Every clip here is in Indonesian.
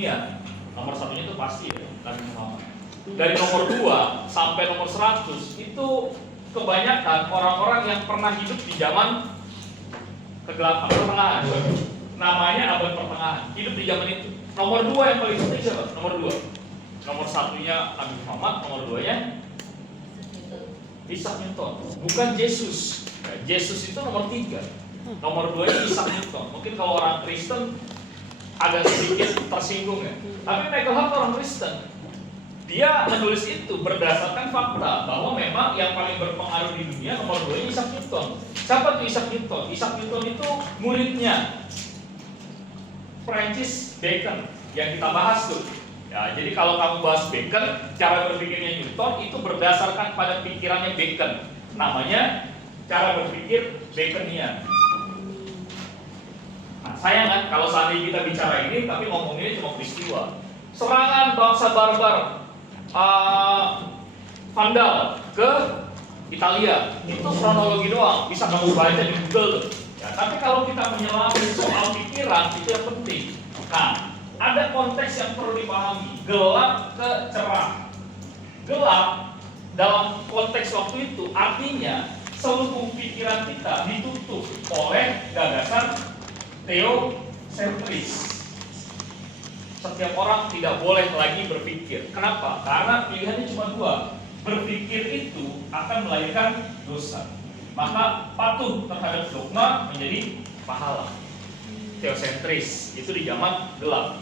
dunia, nomor satunya itu pasti ya, Nabi Muhammad. Dari nomor 2 sampai nomor 100 itu kebanyakan orang-orang yang pernah hidup di zaman kegelapan pertengahan. Namanya abad pertengahan, hidup di zaman itu. Nomor 2 yang paling penting siapa? Nomor 2. Nomor satunya Nabi Muhammad, nomor 2-nya Isaac Newton, bukan Yesus. Yesus itu nomor 3. Nomor 2-nya Isaac Newton. Mungkin kalau orang Kristen agak sedikit tersinggung ya. Tapi Michael Hart orang Kristen. Dia menulis itu berdasarkan fakta bahwa memang yang paling berpengaruh di dunia nomor 2-nya Isaac Newton. Siapa tuh Isaac Newton? Isaac Newton itu muridnya Francis Bacon yang kita bahas tuh. Ya, jadi kalau kamu bahas Bacon, cara berpikirnya Newton itu berdasarkan pada pikirannya Bacon. Namanya cara berpikir Baconian. Nah, sayang kan kalau seandainya kita bicara ini tapi ngomonginnya cuma peristiwa. Serangan bangsa barbar Vandal ke Italia, itu kronologi doang, bisa kamu baca di Google tuh. Ya, tapi kalau kita menyelami soal pikiran itu yang penting. Nah, ada konteks yang perlu dipahami, gelap ke cerah. Gelap dalam konteks waktu itu artinya seluruh pikiran kita ditutup oleh gagasan teosentris. Setiap orang tidak boleh lagi berpikir. Kenapa? Karena pilihannya cuma 2. Berpikir itu akan melahirkan dosa. Maka patuh terhadap dogma menjadi pahala. Teosentris itu di zaman gelap.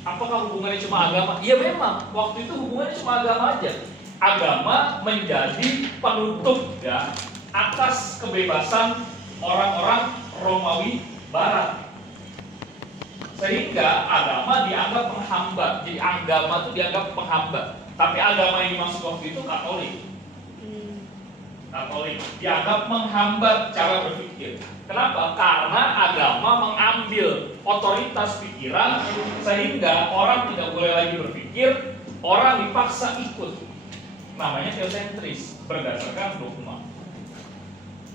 Apakah hubungannya cuma agama? Iya memang, waktu itu hubungannya cuma agama aja. Agama menjadi penutup ya atas kebebasan orang-orang Romawi Barat. Sehingga agama dianggap penghambat. Jadi agama itu dianggap penghambat. Tapi agama yang dimaksud waktu itu Katolik. Katolik dianggap menghambat cara berpikir. Kenapa? Karena agama mengambil otoritas pikiran sehingga orang tidak boleh lagi berpikir, orang dipaksa ikut. Namanya teosentris, berdasarkan dogma.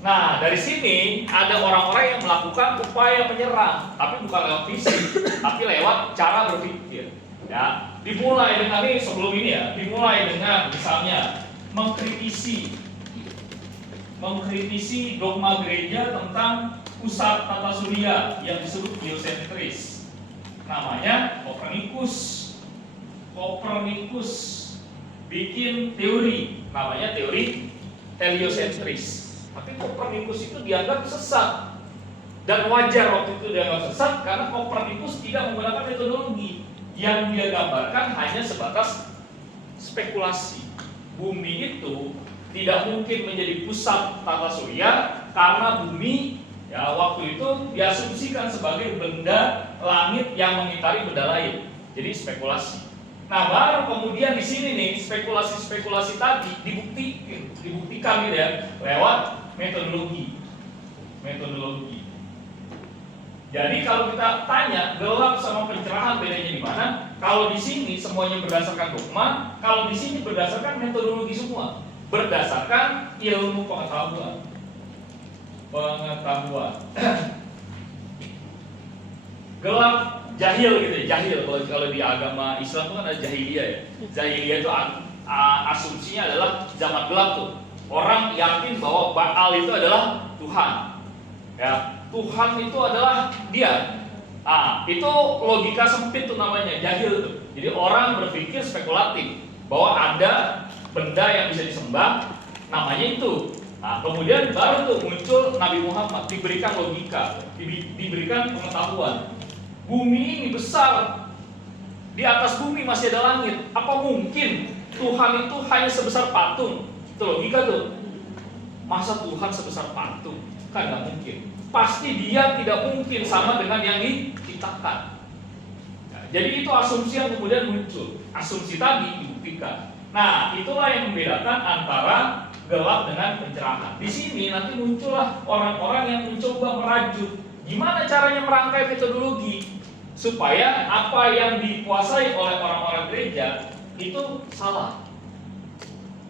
Nah, dari sini ada orang-orang yang melakukan upaya menyerang, tapi bukan lewat fisik, tapi lewat cara berpikir. Ya, dimulai dengan ini sebelum ini ya, dimulai dengan misalnya mengkritisi dogma gereja tentang pusat tata surya yang disebut geosentris. Namanya Copernicus bikin teori, namanya teori heliosentris. Tapi Copernicus itu dianggap sesat. Dan wajar waktu itu dianggap sesat karena Copernicus tidak menggunakan metodologi. Yang dia gambarkan hanya sebatas spekulasi. Bumi itu tidak mungkin menjadi pusat tata surya karena bumi ya waktu itu diasumsikan sebagai benda langit yang mengitari benda lain. Jadi spekulasi. Nah, baru kemudian di sini nih spekulasi-spekulasi tadi dibuktikan gitu ya lewat metodologi. Jadi kalau kita tanya gelap sama pencerahan bedanya di mana? Kalau di sini semuanya berdasarkan dogma, kalau di sini berdasarkan metodologi semua, berdasarkan ilmu pengetahuan. Gelap jahil gitu ya, jahil kalau di agama Islam itu kan ada jahiliyah ya. Jahiliyah itu asumsinya adalah zaman gelap tuh. Orang yakin bahwa Baal itu adalah Tuhan. Ya, Tuhan itu adalah dia. Itu logika sempit tuh namanya, jahil tuh. Jadi orang berpikir spekulatif bahwa ada benda yang bisa disembah, namanya itu. Kemudian baru tuh muncul Nabi Muhammad, diberikan logika, diberikan pengetahuan. Bumi ini besar, di atas bumi masih ada langit. Apa mungkin Tuhan itu hanya sebesar patung? Itu logika tuh. Masa Tuhan sebesar patung? Kan nggak mungkin. Pasti dia tidak mungkin sama dengan yang diciptakan. Nah, jadi itu asumsi yang kemudian muncul. Asumsi tadi dibuktikan. Nah, itulah yang membedakan antara gelap dengan pencerahan. Di sini nanti muncullah orang-orang yang mencoba merajut gimana caranya merangkai metodologi supaya apa yang dikuasai oleh orang-orang gereja itu salah.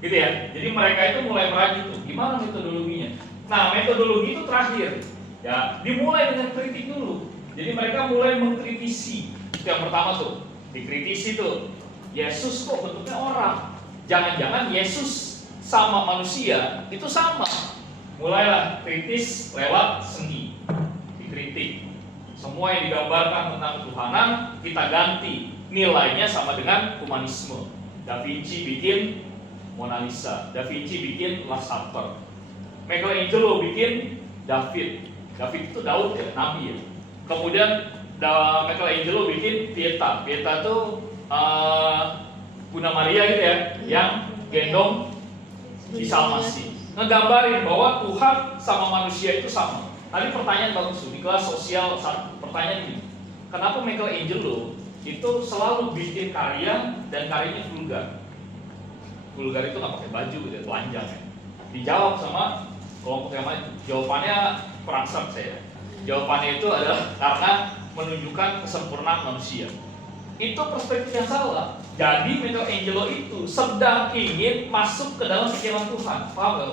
Gitu ya. Jadi mereka itu mulai merajut tuh gimana metodologinya. Nah, metodologi itu terakhir. Ya, dimulai dengan kritik dulu. Jadi mereka mulai mengkritisi yang pertama tuh, dikritisi tuh. Yesus kok bentuknya orang? Jangan-jangan Yesus sama manusia itu sama. Mulailah kritis lewat seni, dikritik. Semua yang digambarkan tentang ketuhanan kita ganti, nilainya sama dengan humanisme. Da Vinci bikin Mona Lisa, Da Vinci bikin Last Supper, Michelangelo bikin David. David itu Daud ya, nabi ya. Kemudian Michelangelo bikin Pieta. Pieta itu Bunda Maria gitu ya, yang gendong Isa Al-Masih. Ngegambarin bahwa Tuhan sama manusia itu sama. Tadi pertanyaan bagus di kelas sosial, pertanyaan ini, kenapa Michelangelo itu selalu bikin karya dan karyanya vulgar? Vulgar itu nggak pakai baju gitu, telanjang ya. Dijawab sama kelompok yang maju. Jawabannya perangsang saya. Jawabannya itu adalah karena menunjukkan kesempurnaan manusia. Itu perspektif yang salah. Jadi Michelangelo itu sedang ingin masuk ke dalam pikiran Tuhan. Paham gak?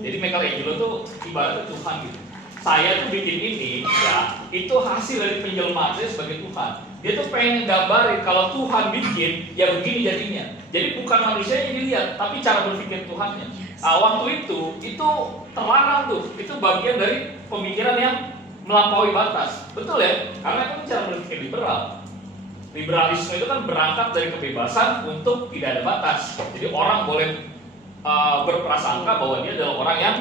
Jadi Michelangelo itu ibaratnya Tuhan gitu. Saya tuh bikin ini, ya itu hasil dari penjelmaan saya sebagai Tuhan. Dia tuh pengen gambarin kalau Tuhan bikin, ya begini jadinya. Jadi bukan manusia yang dilihat, tapi cara berpikir Tuhannya. Nah, waktu itu terlarang tuh. Itu bagian dari pemikiran yang melampaui batas. Betul ya? Karena itu cara berpikir liberal. Liberalisme itu kan berangkat dari kebebasan untuk tidak ada batas. Jadi orang boleh berprasangka bahwa dia adalah orang yang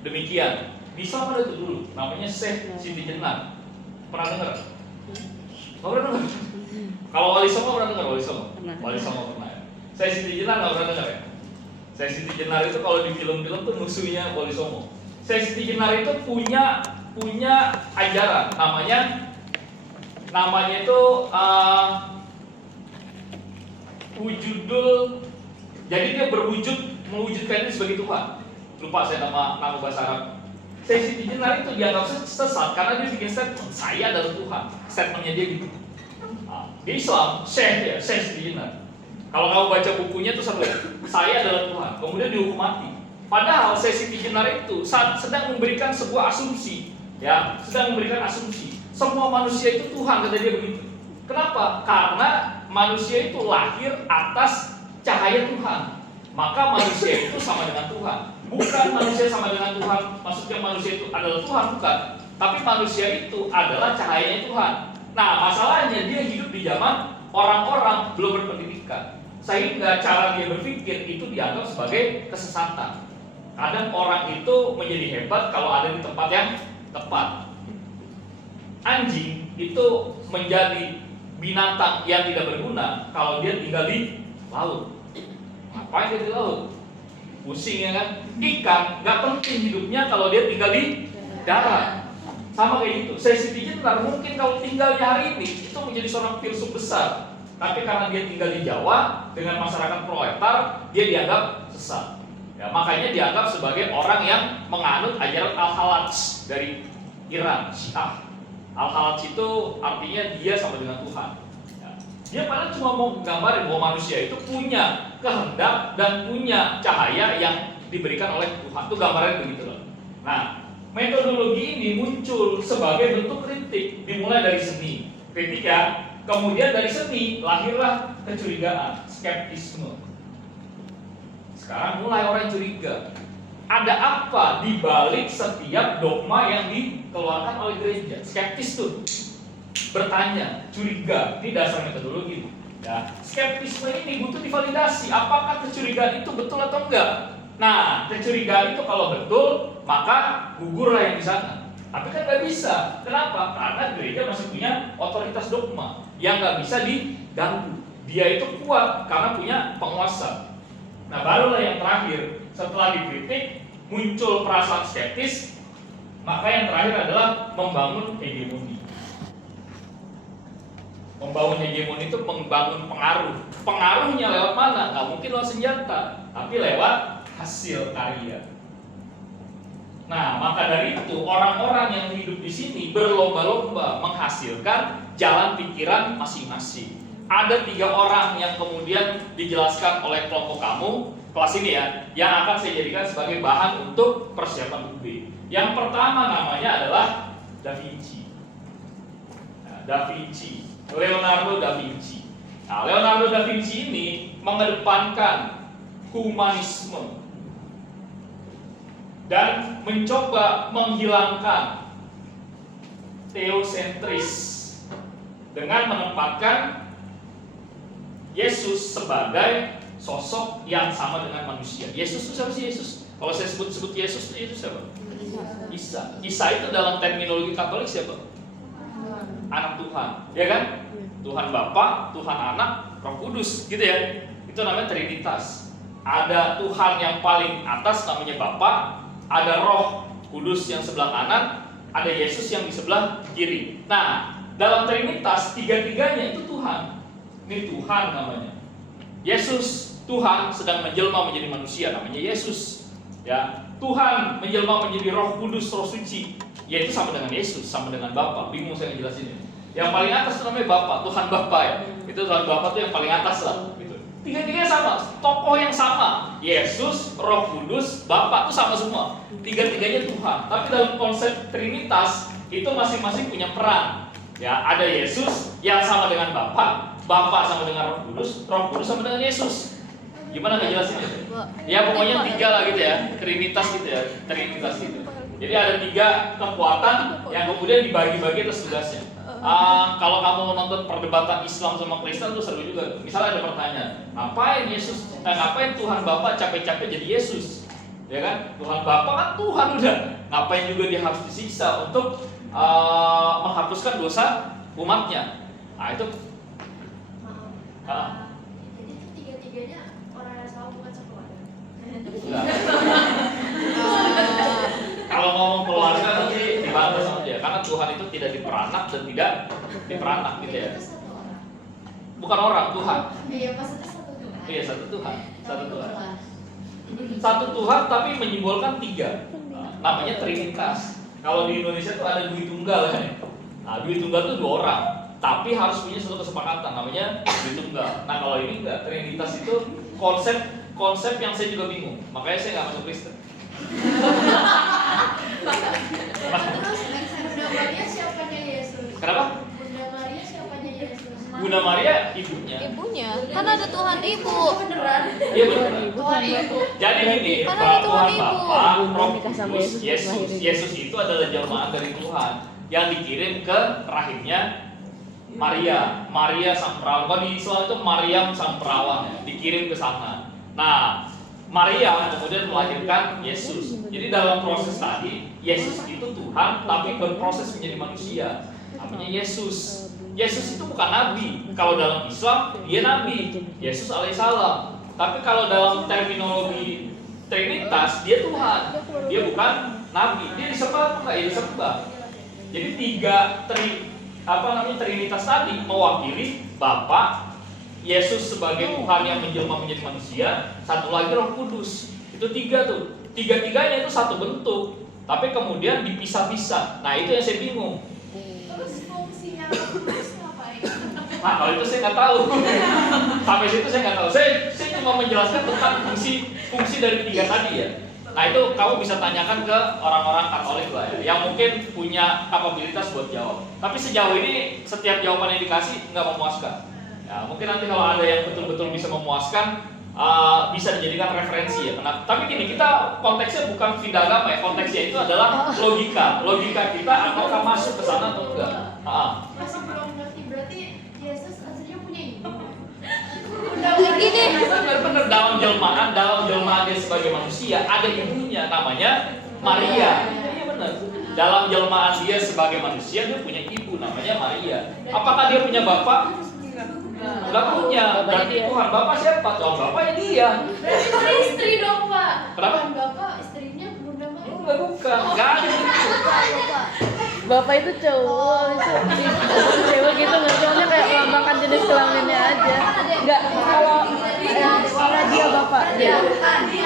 demikian. Di Islam ada itu dulu, namanya Syekh Siti Jenar. Pernah dengar? Nggak pernah dengar? Kalau Wali Songo pernah dengar? Wali Songo? Wali Songo pernah ya? Syekh Siti Jenar nggak pernah dengar ya? Syekh Siti Jenar itu kalau di film-film tuh musuhnya Wali Songo. Syekh Siti Jenar itu punya ajaran, namanya itu wujudul. Jadi dia mewujudkan ini sebagai Tuhan. Lupa saya nama bahasa Arab. Syekh Siti Jenar itu dianggap sesat karena dia bikin statement, saya adalah Tuhan. Statementnya dia gitu. Nah, di Islam, Syekh Siti Jenar. Kalau kamu baca bukunya tuh saya adalah Tuhan. Kemudian dihukum mati. Padahal Syekh Siti Jenar itu sedang memberikan sebuah asumsi, ya, sedang memberikan asumsi. Semua manusia itu Tuhan, kata dia begitu. Kenapa? Karena manusia itu lahir atas cahaya Tuhan. Maka manusia itu sama dengan Tuhan. Bukan manusia sama dengan Tuhan, maksudnya manusia itu adalah Tuhan, bukan. Tapi manusia itu adalah cahayanya Tuhan. Nah, masalahnya dia hidup di zaman orang-orang belum berpendidikan, sehingga cara dia berpikir itu dianggap sebagai kesesatan. Kadang orang itu menjadi hebat kalau ada di tempat yang tepat. Anjing itu menjadi binatang yang tidak berguna kalau dia tinggal di laut. Ngapain dia di laut? Pusing ya kan? Ikan nggak penting hidupnya kalau dia tinggal di darat. Sama kayak gitu. Syekh Siti Jenar mungkin kalau tinggalnya hari ini itu menjadi seorang filsuf besar, tapi karena dia tinggal di Jawa dengan masyarakat proletar, dia dianggap sesat. Ya, makanya dianggap sebagai orang yang menganut ajaran Al-Halaj dari Iran, Syiah. Al-Halaj itu artinya dia sama dengan Tuhan. Dia padahal cuma mau menggambarin bahwa manusia itu punya kehendak dan punya cahaya yang diberikan oleh Tuhan. Itu gambarannya begitu loh. Nah, metodologi ini muncul sebagai bentuk kritik, dimulai dari seni, kritik ya. Kemudian dari seni lahirlah kecurigaan, skeptisme. Sekarang mulai orang curiga. Ada apa di balik setiap dogma yang dikeluarkan oleh gereja? Skeptis tuh. Bertanya, curiga, ini dasar metodologi. Ya, skeptisme ini butuh divalidasi. Apakah kecurigaan itu betul atau enggak? Nah, kecurigaan itu kalau betul, maka gugurlah yang di sana. Tapi kan nggak bisa. Kenapa? Karena gereja masih punya otoritas dogma yang nggak bisa diganggu. Dia itu kuat karena punya penguasa. Nah, barulah yang terakhir, setelah dikritik muncul perasaan skeptis, maka yang terakhir adalah membangun hegemoni. Membangun hegemoni itu membangun pengaruh. Pengaruhnya lewat mana? Nggak mungkin lewat senjata, tapi lewat hasil karya. Nah, maka dari itu orang-orang yang hidup di sini berlomba-lomba menghasilkan jalan pikiran masing-masing. Ada 3 orang yang kemudian dijelaskan oleh kelompok kamu kelas ini ya, yang akan saya jadikan sebagai bahan untuk persiapan UB. Yang pertama namanya adalah Da Vinci. Nah, Da Vinci. Leonardo da Vinci. Nah, Leonardo da Vinci ini mengedepankan humanisme dan mencoba menghilangkan teosentris dengan menempatkan Yesus sebagai sosok yang sama dengan manusia. Yesus itu siapa sih Yesus? Kalau saya sebut Yesus itu siapa? Isa. Isa itu dalam terminologi Katolik siapa? Anak Tuhan, ya kan? Tuhan Bapa, Tuhan Anak, Roh Kudus, gitu ya. Itu namanya Trinitas. Ada Tuhan yang paling atas namanya Bapa, ada Roh Kudus yang sebelah kanan, ada Yesus yang di sebelah kiri. Nah, dalam Trinitas tiga-tiganya itu Tuhan. Ini Tuhan namanya. Yesus Tuhan sedang menjelma menjadi manusia, namanya Yesus. Ya, Tuhan menjelma menjadi Roh Kudus, Roh Suci, yaitu sama dengan Yesus, sama dengan Bapa. Bingung saya ngejelasinnya. Yang paling atas itu namanya Bapa, Tuhan Bapa ya. Itu Tuhan Bapa itu yang paling atas lah. Gitu. Tiga-tiganya sama, tokoh yang sama. Yesus, Roh Kudus, Bapa itu sama semua. Tiga-tiganya Tuhan. Tapi dalam konsep Trinitas itu masing-masing punya peran. Ya, ada Yesus yang sama dengan Bapa, Bapa sama dengan Roh Kudus sama dengan Yesus. Gimana nggak jelasinnya? Ya pokoknya tiga lah gitu ya, Trinitas gitu ya, Trinitas gitu. Jadi ada tiga kekuatan yang kemudian dibagi-bagi atas tugasnya. Kalau kamu nonton perdebatan Islam sama Kristen itu seru juga. Misalnya ada pertanyaan, ngapain Tuhan Bapa capek-capek jadi Yesus? Ya kan? Tuhan Bapa kan Tuhan udah. Ngapain juga dia harus disiksa untuk menghapuskan dosa umatnya? Nah itu. Jadi itu tiga-tiganya orang yang sama bukan sekeluarga. Kalau ngomong keluarga nanti dibantah sama dia, karena Tuhan itu tidak diperanak dan tidak diperanak gitu ya. Itu satu orang. Bukan orang, Tuhan. Iya, maksudnya satu Tuhan. Iya, satu Tuhan. Satu Tuhan tapi menyimbolkan tiga. Namanya Trinitas. Kalau di Indonesia tuh ada Dwi Tunggal ya. Nah, Dwi Tunggal itu 2 orang, tapi harus punya suatu kesepakatan namanya Dwi Tunggal. Nah, kalau ini enggak, Trinitas itu konsep yang saya juga bingung. Makanya saya nggak masuk Kristen. Terus Bunda Maria siapanya Yesus? Kenapa? Bunda Maria siapanya Yesus? Bunda Maria ibunya. Ibunya, kan ada Tuhan Ibu. Beneran? Iya benar. Tuhan Ibu. Jadi ini Kan ada Tuhan Tuhan Ibu. Bapa, Roh Nikah sama Kudus, Yesus, Yesus. Yesus itu adalah jelmaan dari Tuhan yang dikirim ke rahimnya Maria. Maria sang perawan. Kalau di Islam itu Maryam sang perawan ya, dikirim ke sana. Nah, Maria kemudian melahirkan Yesus. Jadi dalam proses tadi Yesus itu Tuhan tapi berproses menjadi manusia. Namanya Yesus. Yesus itu bukan nabi. Kalau dalam Islam dia nabi, Yesus alaihissalam. Tapi kalau dalam terminologi Trinitas dia Tuhan. Dia bukan nabi. Dia disembah apa enggak? Ya disembah. Jadi Trinitas tadi mewakili Bapa, Yesus sebagai Tuhan yang menjelma menjadi manusia, satu lagi Roh Kudus. Itu tiga tuh. Tiga-tiganya itu satu bentuk, tapi kemudian dipisah-pisah. Nah, itu yang saya bingung. Terus fungsinya Roh Kudus ngapain? Nah, kalau itu saya nggak tahu. Sampai situ saya nggak tahu. Saya cuma menjelaskan tentang fungsi dari tiga tadi ya. Nah, itu kamu bisa tanyakan ke orang-orang Katolik lah ya, yang mungkin punya kapabilitas buat jawab. Tapi sejauh ini setiap jawaban yang dikasih nggak memuaskan. Ya, mungkin nanti kalau ada yang betul-betul bisa memuaskan, bisa dijadikan referensi ya. Tapi gini, kita konteksnya bukan pindah agama ya. Konteksnya itu adalah logika kita apakah masuk ke sana atau enggak. Masih belum ngerti, berarti Yesus aslinya punya ibu. Benar-benar dalam jelmaan dia sebagai manusia ada ibunya namanya Maria. Iya benar. Dalam jelmaan dia sebagai manusia dia punya ibu namanya Maria. Apakah dia punya bapak? Enggak punya. Berarti Tuhan Bapa siapa? Tuhan Bapa ya dia. Berarti itu istri dong, Pak. Kenapa? Tuhan Bapak, istrinya Bunda Maria. Enggak, bukan. Enggak ada. Bapak itu cowok, cewek gitu nggak, soalnya kayak melambangkan jenis kelaminnya aja. Nggak, kalau dia bapak dia. Berarti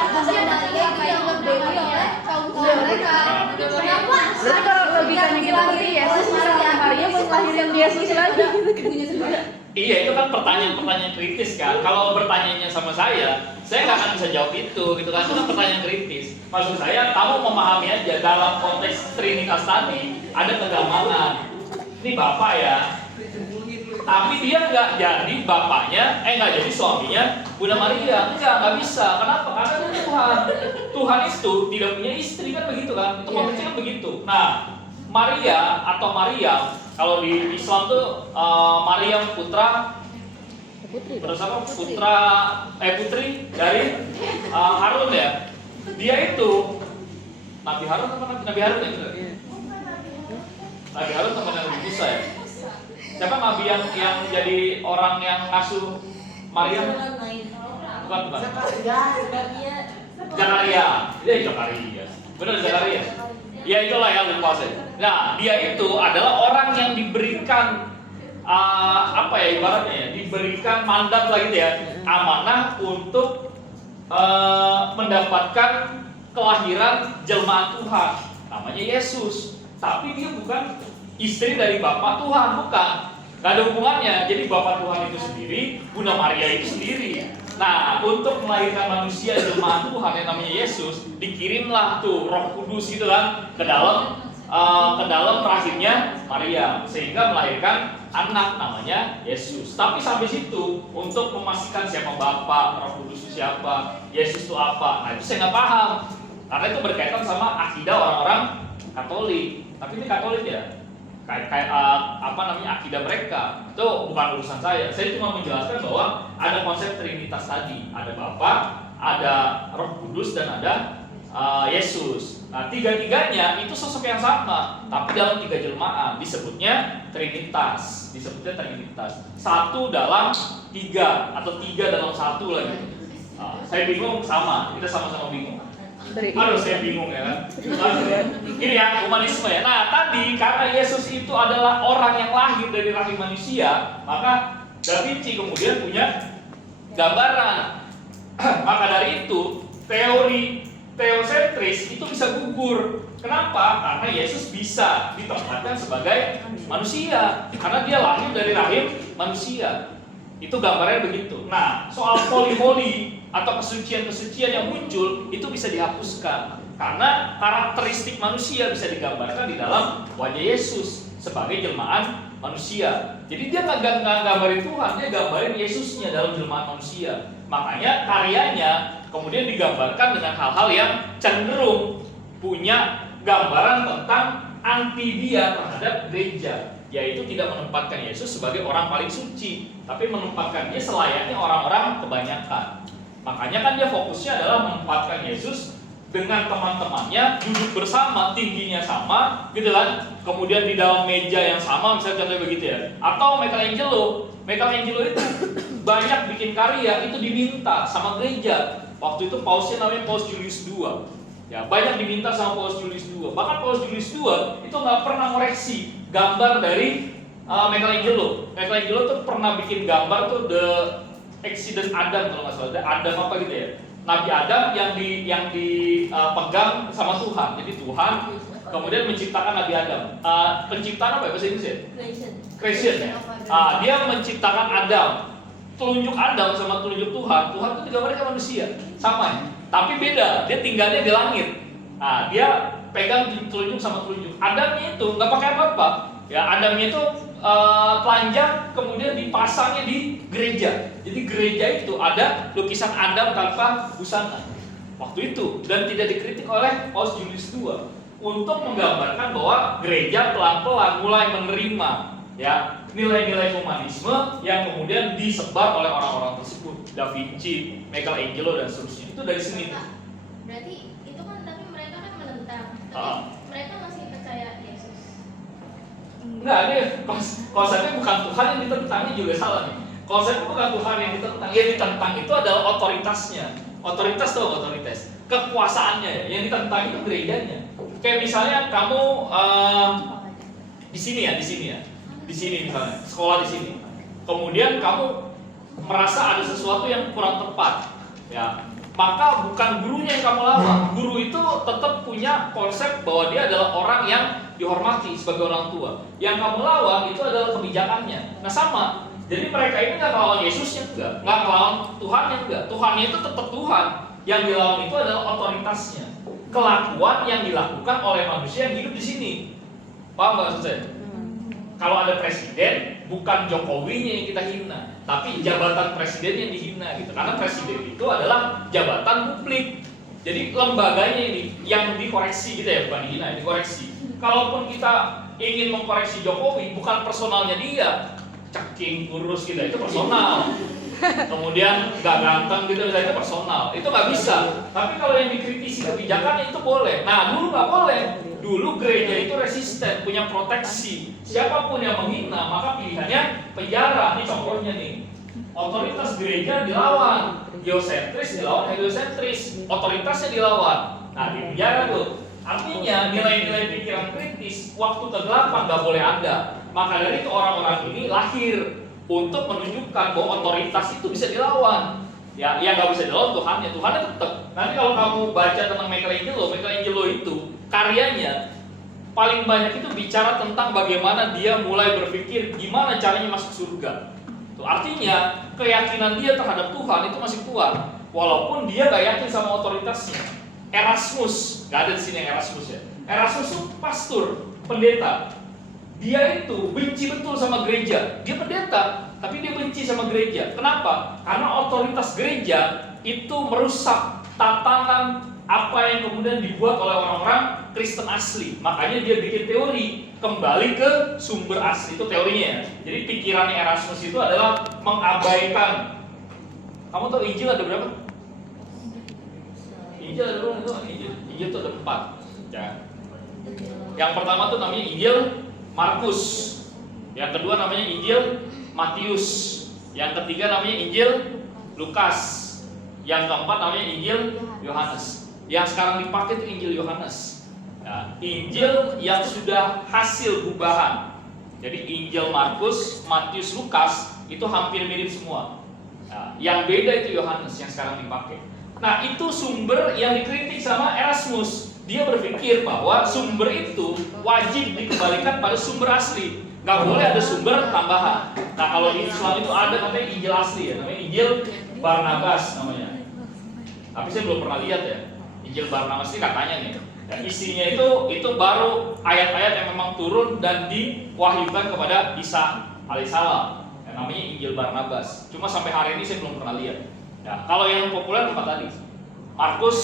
kalau logikanya gitu berarti Yesus sama Maria mau ngelahirin Yesus lagi gitu kan? Iya, itu kan pertanyaan kritis kan. Kalau bertanyanya sama saya nggak akan bisa jawab itu gitu kan. Itu kan pertanyaan kritis. Maksud saya, kamu memahami aja dalam konteks Trinitas tadi ada kegamangan. Ini Bapak ya. Tapi dia nggak jadi bapaknya, nggak jadi suaminya Bunda Maria. Nggak bisa. Kenapa? Karena dia Tuhan. Tuhan itu tidak punya istri kan begitu kan? Itu manusia kan begitu. Nah, Maria atau Maryam, kalau di Islam tuh Maryam putra putri dari Harun ya. Dia itu Nabi Harun apa Nabi Harun ya? Nabi Harun teman Nabi Musa ya. Siapa Nabi yang jadi orang yang ngasuh Maryam? Bukan. Zakaria. Dia Zakaria. Benar Zakaria. Ya itulah ya, lupa saya. Nah, dia itu adalah orang yang diberikan ibaratnya ya, diberikan mandat lah gitu ya, amanah untuk mendapatkan kelahiran jelmaan Tuhan, namanya Yesus. Tapi dia bukan istri dari Bapak Tuhan, bukan. Gak ada hubungannya. Jadi Bapak Tuhan itu sendiri, Bunda Maria itu sendiri. Nah, untuk melahirkan manusia jelmaan Tuhan yang namanya Yesus, dikirimlah tuh Roh Kudus gitu kan ke dalam rahimnya Maria, sehingga melahirkan anak namanya Yesus. Tapi sampai situ, untuk memastikan siapa Bapa, Roh Kudus itu siapa, Yesus itu apa, nah itu saya nggak paham, karena itu berkaitan sama akidah orang-orang Katolik. Tapi ini Katolik ya, kayak akidah mereka. Itu bukan urusan saya. Saya cuma menjelaskan bahwa ada konsep Trinitas tadi, ada Bapa, ada Roh Kudus, dan ada Yesus. Nah, tiga-tiganya itu sosok yang sama, tapi dalam tiga jelmaan disebutnya Trinitas. Satu dalam tiga atau tiga dalam satu lagi. Saya bingung sama, kita sama-sama bingung. Aduh, saya bingung ya kan. Ini ya humanisme ya. Nah, tadi karena Yesus itu adalah orang yang lahir dari rahim manusia, maka Da Vinci kemudian punya gambaran. Maka dari itu teori teosentris itu bisa gugur. Kenapa? Karena Yesus bisa ditempatkan sebagai manusia, karena dia lahir dari rahim manusia. Itu gambarnya begitu. Nah, soal poli-poli atau kesucian-kesucian yang muncul itu bisa dihapuskan, karena karakteristik manusia bisa digambarkan di dalam wajah Yesus sebagai jelmaan manusia. Jadi dia nggak gambarin Tuhan, dia gambarin Yesusnya dalam jelmaan manusia. Makanya karyanya kemudian digambarkan dengan hal-hal yang cenderung punya gambaran tentang anti dia terhadap gereja, yaitu tidak menempatkan Yesus sebagai orang paling suci, tapi menempatkan dia selayaknya orang-orang kebanyakan. Makanya kan dia fokusnya adalah menempatkan Yesus dengan teman-temannya duduk bersama, tingginya sama, gitu kan? Kemudian di dalam meja yang sama, misalnya contohnya begitu ya. Atau Michelangelo itu banyak bikin karya, itu diminta sama gereja. Waktu itu pausnya namanya Paus Julius II. Ya, banyak diminta sama Paus Julius II. Bahkan Paus Julius II itu nggak pernah koreksi gambar dari Michelangelo. Michelangelo tuh pernah bikin gambar tuh The Exodus Adam kalau nggak salah. Adam apa gitu ya? Nabi Adam yang dipegang sama Tuhan. Jadi Tuhan kemudian menciptakan Nabi Adam. Penciptaan apa ya bahasa Inggris ya? Creation ya. Dia menciptakan Adam. Telunjuk Adam sama telunjuk Tuhan itu digambarkan manusia, sama ya? Tapi beda, dia tinggalnya di langit. Nah, dia pegang telunjuk sama telunjuk. Adamnya itu nggak pakai apa-apa. Ya, Adamnya itu telanjang, kemudian dipasangnya di gereja. Jadi gereja itu ada lukisan Adam tanpa busana waktu itu, dan tidak dikritik oleh Paus Julius II untuk menggambarkan bahwa gereja pelan-pelan mulai menerima ya nilai-nilai humanisme yang kemudian disebar oleh orang-orang tersebut, Da Vinci, Michelangelo dan seterusnya. Itu dari sini tuh. Berarti itu kan, tapi mereka kan menentang. Tapi mereka masih percaya Yesus. Enggak, ini konsepnya bukan Tuhan yang ditentang, ini juga salah nih. Konsepnya bukan Tuhan yang ditentang. Yang ditentang itu adalah otoritasnya. Otoritas tuh otoritas. Kekuasaannya ya. Yang ditentang itu gerejanya. Kayak misalnya kamu di sini ya. Di sini misalnya, sekolah di sini. Kemudian kamu merasa ada sesuatu yang kurang tepat, ya. Maka bukan gurunya yang kamu lawan. Guru itu tetap punya konsep bahwa dia adalah orang yang dihormati sebagai orang tua. Yang kamu lawan itu adalah kebijakannya. Nah sama. Jadi mereka ini nggak melawan Yesusnya nggak melawan Tuhannya enggak. Tuhannya itu tetap Tuhan. Yang dilawan itu adalah otoritasnya. Kelakuan yang dilakukan oleh manusia yang hidup di sini. Paham nggak maksud saya? kalau ada presiden, bukan Jokowinya yang kita hina, tapi jabatan presiden yang dihina gitu. Karena presiden itu adalah jabatan publik. Jadi lembaganya ini yang dikoreksi gitu ya, bukan dihina, dikoreksi. Kalaupun kita ingin mengkoreksi Jokowi, bukan personalnya dia, ceking, kurus gitu, itu personal. Kemudian nggak ganteng gitu, misalnya itu personal, itu nggak bisa. Tapi kalau yang dikritisi kebijakannya itu boleh. Nah dulu nggak boleh. Dulu gereja itu resisten, punya proteksi. Siapapun yang menghina, maka pilihannya penjara. Ini contohnya nih. Otoritas gereja dilawan, geosentris dilawan heliosentris, otoritasnya dilawan. Nah di penjara tuh. Artinya nilai-nilai pikiran kritis waktu kegelapan nggak boleh ada. Maka dari itu orang-orang ini lahir untuk menunjukkan bahwa otoritas itu bisa dilawan. Ya, yang nggak bisa dilawan Tuhannya tetap. Nanti kalau kamu baca tentang Michelangelo itu karyanya paling banyak itu bicara tentang bagaimana dia mulai berpikir gimana caranya masuk surga. Tuh, artinya keyakinan dia terhadap Tuhan itu masih kuat, walaupun dia nggak yakin sama otoritasnya. Erasmus, nggak ada di sini Erasmus ya. Erasmus itu pastor, pendeta. Dia itu benci betul sama gereja. Dia pendeta, tapi dia benci sama gereja. Kenapa? Karena otoritas gereja itu merusak tatanan apa yang kemudian dibuat oleh orang-orang Kristen asli. Makanya dia bikin teori kembali ke sumber asli, itu teorinya. Jadi pikirannya Erasmus itu adalah mengabaikan. Kamu tahu Injil ada berapa? Injil ada berapa? Injil itu ada 4 ya. Yang pertama tuh namanya Injil Markus, yang kedua namanya Injil Matius, yang ketiga namanya Injil Lukas, yang keempat namanya Injil Yohanes. Yang sekarang dipakai itu Injil Yohanes. Nah, Injil yang sudah hasil gubahan. Jadi Injil Markus, Matius, Lukas itu hampir mirip semua. Nah, yang beda itu Yohanes yang sekarang dipakai. Nah, itu sumber yang dikritik sama Erasmus. Dia berpikir bahwa sumber itu wajib dikembalikan pada sumber asli. Nggak boleh ada sumber tambahan. Nah kalau di Islam itu ada namanya Injil asli ya, namanya Injil Barnabas namanya. Tapi saya belum pernah lihat ya Injil Barnabas ini katanya nih. Dan isinya itu baru ayat-ayat yang memang turun dan diwahyukan kepada Isa alaihissalam. Yang namanya Injil Barnabas. Cuma sampai hari ini saya belum pernah lihat. Nah, kalau yang populer 4 tadi, Markus,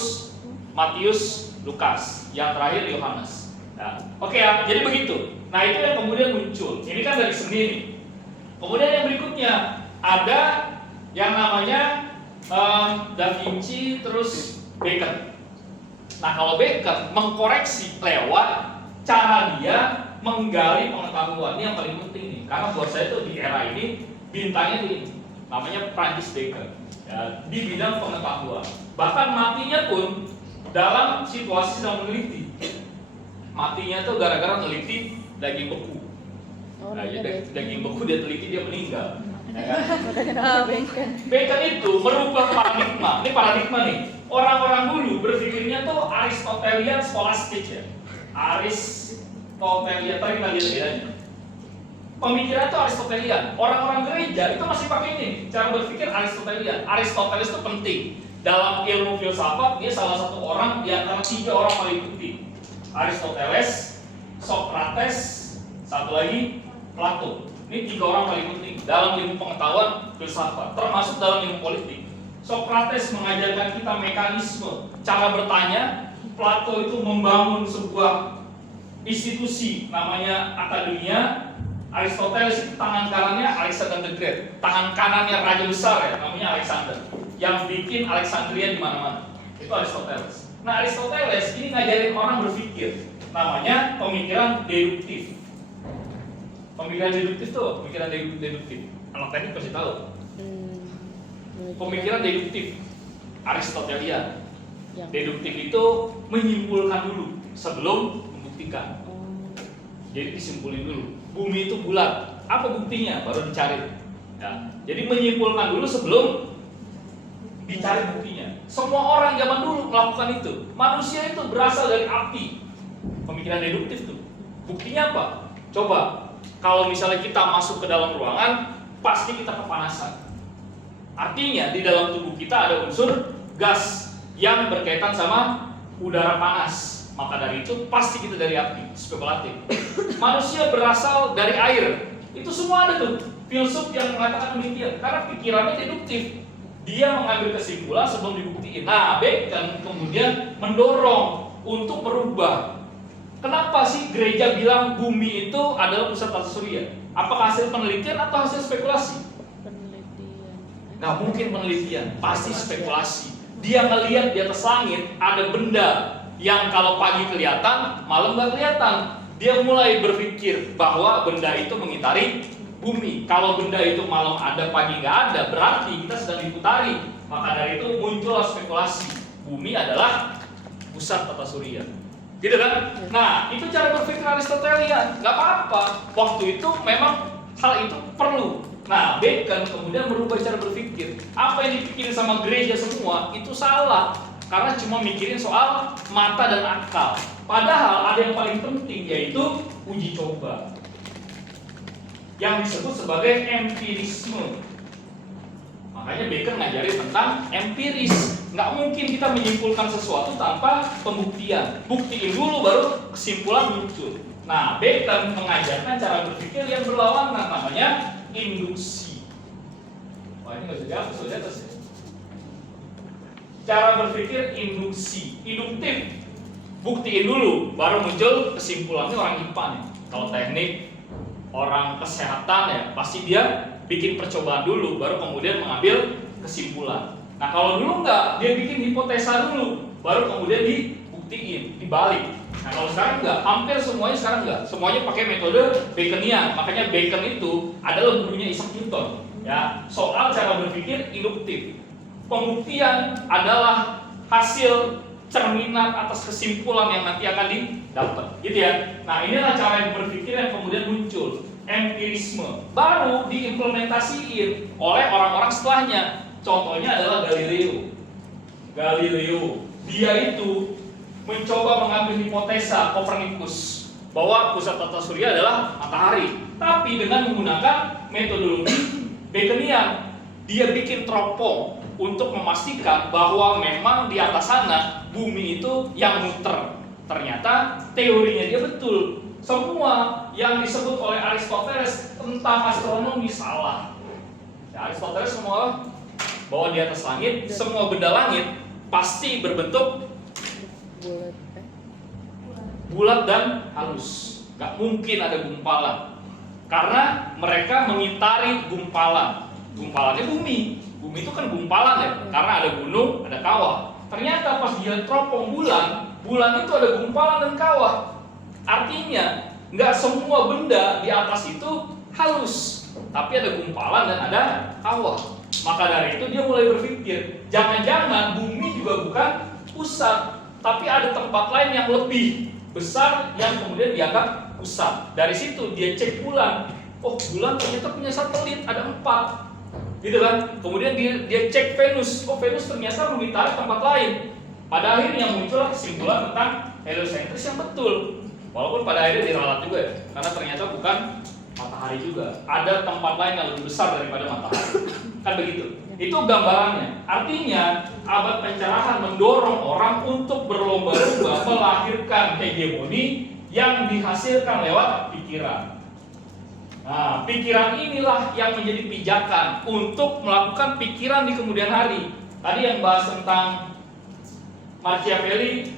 Matius, Lukas, yang terakhir Yohanes. Nah, oke ya, jadi begitu. Nah itu yang kemudian muncul. Ini kan dari sendiri. Kemudian yang berikutnya ada yang namanya Da Vinci terus Bacon. Nah kalau Bacon mengkoreksi lewat cara dia menggali pengetahuan. Ini yang paling penting nih. Karena buat saya tuh di era ini bintangnya ini namanya Francis Bacon ya, di bidang pengetahuan. Bahkan matinya pun dalam situasi sedang meneliti. Matinya tuh gara-gara meneliti daging beku. Nah, daging beku dia teliti dia meninggal. Ya kan? Bacon itu merubah paradigma. Ini paradigma nih. Orang-orang dulu berpikirnya tuh Aristotelian skolastik ya. Aristotelian tadi kita lihat bedanya. Pemikiran itu Aristotelian. Orang-orang gereja itu masih pakai ini. Cara berpikir Aristotelian. Aristoteles itu penting. Dalam ilmu filsafat, dia salah satu orang di antara 3 orang paling penting. Aristoteles, Socrates, satu lagi Plato. Ini 3 orang paling penting dalam ilmu pengetahuan filsafat, termasuk dalam ilmu politik. Socrates mengajarkan kita mekanisme cara bertanya. Plato itu membangun sebuah institusi namanya akademia. Aristoteles itu tangan kanannya Alexander the Great, tangan kanannya raja besar ya, namanya Alexander, yang bikin Alexandria di mana-mana. Itu Aristoteles. Nah, Aristoteles ini ngajarin orang berpikir, namanya pemikiran deduktif. Pemikiran deduktif tuh, pemikiran deduktif. Anak teknik pasti tahu. Pemikiran deduktif, Aristotelian. Deduktif itu menyimpulkan dulu sebelum membuktikan. Jadi disimpulin dulu. Bumi itu bulat. Apa buktinya? Baru dicari. Ya. Jadi menyimpulkan dulu sebelum dicari buktinya. Semua orang zaman dulu melakukan itu. Manusia itu berasal dari api. Pemikiran deduktif tuh. Buktinya apa? Coba, kalau misalnya kita masuk ke dalam ruangan, pasti kita kepanasan. Artinya di dalam tubuh kita ada unsur gas yang berkaitan sama udara panas. maka dari itu pasti kita dari api, spekulatif. Manusia berasal dari air, itu semua ada tuh filsuf yang mengatakan demikian, karena pikirannya deduktif. Dia mengambil kesimpulan sebelum dibuktiin. Nah, Bacon kemudian mendorong untuk merubah. Kenapa sih gereja bilang bumi itu adalah pusat tata surya? Apakah hasil penelitian atau hasil spekulasi? Penelitian. Nggak mungkin penelitian, pasti spekulasi. Dia ngelihat di atas langit ada benda yang kalau pagi kelihatan, malam nggak kelihatan. Dia mulai berpikir bahwa benda itu mengitari bumi. Kalau benda itu malam ada, pagi nggak ada, berarti kita sedang diputari. Maka dari itu muncullah spekulasi. Bumi adalah pusat tata surya. Gitu kan? Nah, itu cara berpikir Aristotelian. Nggak apa-apa. Waktu itu memang hal itu perlu. Nah, Bacon kemudian merubah cara berpikir. Apa yang dipikirin sama gereja semua itu salah. Karena cuma mikirin soal mata dan akal. Padahal ada yang paling penting, yaitu uji coba, yang disebut sebagai empirisme. Makanya Bacon ngajarin tentang empiris. Nggak mungkin kita menyimpulkan sesuatu tanpa pembuktian. Buktiin dulu baru kesimpulan muncul. Nah, Bacon mengajarkan cara berpikir yang berlawanan, namanya induksi. Wah, ini nggak bisa dihapus, di atas ya. Cara berpikir induksi, induktif. Buktiin dulu baru muncul kesimpulannya. Orang IPA nih. Kalau teknik, orang kesehatan ya, pasti dia bikin percobaan dulu, baru kemudian mengambil kesimpulan. Nah, kalau dulu enggak, dia bikin hipotesa dulu, baru kemudian dibuktiin, dibalik. Nah, kalau sekarang enggak, hampir semuanya sekarang enggak. Semuanya pakai metode Baconian. Makanya Bacon itu adalah gurunya Isaac Newton. Ya, soal cara berpikir induktif. Pembuktian adalah hasil cerminan atas kesimpulan yang nanti akan didapat, gitu ya. Nah, inilah cara berpikir yang kemudian muncul, empirisme, baru diimplementasiin oleh orang-orang setelahnya. Contohnya adalah Galileo. Dia itu mencoba mengambil hipotesa Copernicus bahwa pusat tata surya adalah matahari, tapi dengan menggunakan metodologi Baconian. Dia bikin teropong untuk memastikan bahwa memang di atas sana bumi itu yang muter. Ternyata teorinya dia betul. Semua yang disebut oleh Aristoteles tentang astronomi salah. Ya, Aristoteles semua bahwa di atas langit semua benda langit pasti berbentuk bulat dan halus. Gak mungkin ada gumpalan, karena mereka mengitari gumpalan. Gumpalannya bumi. Bumi itu kan gumpalan ya, karena ada gunung, ada kawah. Ternyata pas dia teropong bulan itu ada gumpalan dan kawah. Artinya, nggak semua benda di atas itu halus, tapi ada gumpalan dan ada kawah. Maka dari itu dia mulai berpikir, jangan-jangan bumi juga bukan pusat, tapi ada tempat lain yang lebih besar yang kemudian dianggap pusat. Dari situ dia cek bulan. Oh, bulan ternyata punya satelit, ada 4. Gitu kan? Kemudian dia cek Venus. Oh, Venus ternyata mengitari tempat lain. Pada akhirnya muncul kesimpulan tentang heliosentris yang betul. Walaupun pada akhirnya diralat juga ya, karena ternyata bukan matahari juga. Ada tempat lain yang lebih besar daripada matahari. Kan begitu. Itu gambarannya. Artinya abad pencerahan mendorong orang untuk berlomba-lomba melahirkan hegemoni yang dihasilkan lewat pikiran. Nah, pikiran inilah yang menjadi pijakan untuk melakukan pikiran di kemudian hari. Tadi yang bahas tentang Machiavelli,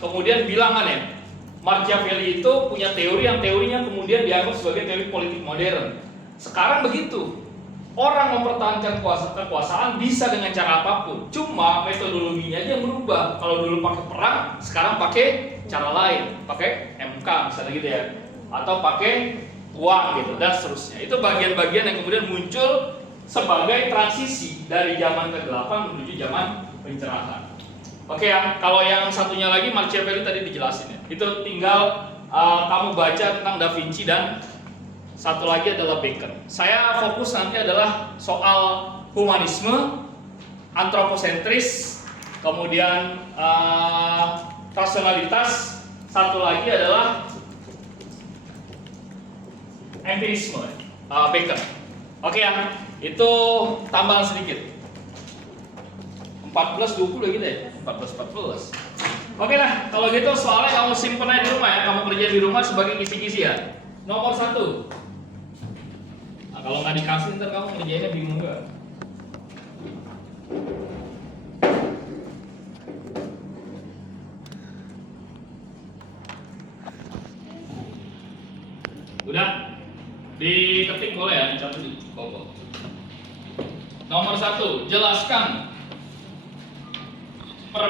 kemudian bilangan ya, Machiavelli itu punya teori yang teorinya kemudian dianggap sebagai teori politik modern. Sekarang begitu, orang mempertahankan kekuasaan bisa dengan cara apapun, cuma metodologinya aja yang berubah. Kalau dulu pakai perang, sekarang pakai cara lain, pakai MK misalnya gitu ya, atau pakai uang gitu dan seterusnya. Itu bagian-bagian yang kemudian muncul sebagai transisi dari zaman kegelapan menuju zaman pencerahan. Oke ya, kalau yang satunya lagi Machiavelli tadi dijelasin ya. Itu tinggal kamu baca tentang Da Vinci dan satu lagi adalah Bacon. Saya fokus nanti adalah soal humanisme, antroposentris, kemudian rasionalitas, satu lagi adalah empirisme, Bacon. Oke ya, itu tambahan sedikit. 14-20 gitu ya? 14-14. Oke lah, kalau gitu soalnya kamu simpen aja di rumah ya, kamu kerja di rumah sebagai kisi-kisi ya. Nomor 1. Nah, kalau nggak dikasih ntar kamu kerjainnya bingung gak? Udah? Diketik boleh ya, dicatat di pokok. Nomor 1, jelaskan